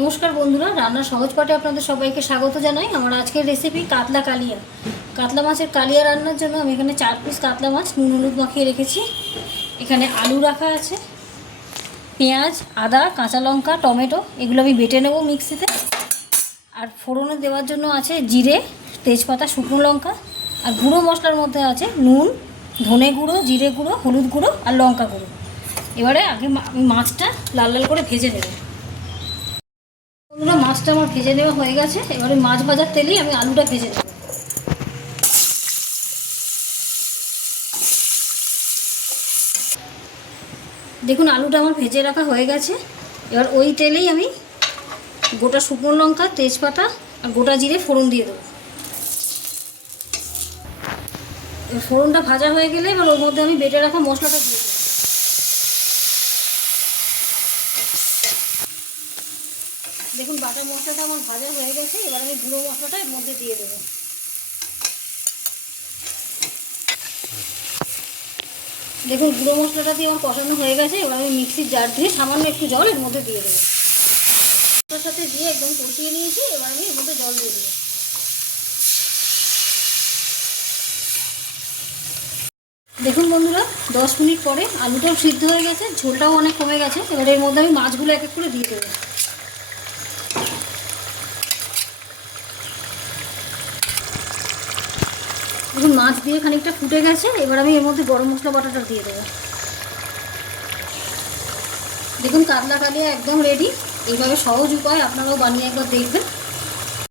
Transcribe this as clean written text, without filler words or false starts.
নমস্কার বন্ধুরা, রান্নার সহজ পাঠে আপনাদের সবাইকে স্বাগত জানাই। আমার আজকের রেসিপি কাতলা কালিয়া। কাতলা মাছের কালিয়া রান্নার জন্য আমি এখানে 4 পিস কাতলা মাছ নুন হলুদ মাখিয়ে রেখেছি। এখানে আলু রাখা আছে, পেঁয়াজ, আদা, কাঁচা লঙ্কা, টমেটো এগুলো আমি বেটে নেব মিক্সিতে। আর ফোড়নে দেওয়ার জন্য আছে জিরে, তেজপাতা, শুকনো লঙ্কা। আর গুঁড়ো মশলার মধ্যে আছে নুন, ধনে গুঁড়ো, জিরে গুঁড়ো, হলুদ গুঁড়ো আর লঙ্কা গুঁড়ো। এবারে আগে আমি মাছটা লাল লাল করে ভেজে নেব। বন্ধুরা, মাছটা আমার ভেজে নেওয়া হয়ে গেছে। এবারে মাছ ভাজার তেলেই আমি আলুটা ভেজে নেব। দেখুন, আলুটা আমার ভেজে রাখা হয়ে গেছে। এবার ওই তেলেই আমি গোটা শুকনো লঙ্কা, তেজপাতা আর গোটা জিরে ফোড়ন দিয়ে দেবো। এবার ফোড়নটা ভাজা হয়ে গেলে এবার ওর মধ্যে আমি বেটে রাখা মশলাটা দিয়ে দেবো। দেখুন, বাটা মশলাটা আমার ভাজা হয়ে গেছে। এবার আমি গুঁড়ো মশলাটা এর মধ্যে দিয়ে দেবো। দেখুন, গুঁড়ো মশলাটা দিয়ে আমার কষানো হয়ে গেছে। এবার আমি মিক্সির জার দিয়ে সামান্য একটু জল এর মধ্যে দিয়ে দেবো। মশলার সাথে দিয়ে একদম কষিয়ে নিয়েছি। এবার আমি এর মধ্যে জল দিয়ে দেবো। দেখুন বন্ধুরা, 10 মিনিট পরে আলুটাও সিদ্ধ হয়ে গেছে, ঝোলটাও অনেক কমে গেছে। এবার এর মধ্যে আমি মাছগুলো এক এক করে দিয়ে দেবো। দেখুন, মাছ দিয়ে খানিকটা ফুটে গেছে। এবার আমি এর মধ্যে গরম মশলা বাটাটা দিয়ে দেবো। দেখুন, কাতলা কালিয়া একদম রেডি। এইভাবে সহজ উপায় আপনারাও বানিয়ে একবার দেখবেন।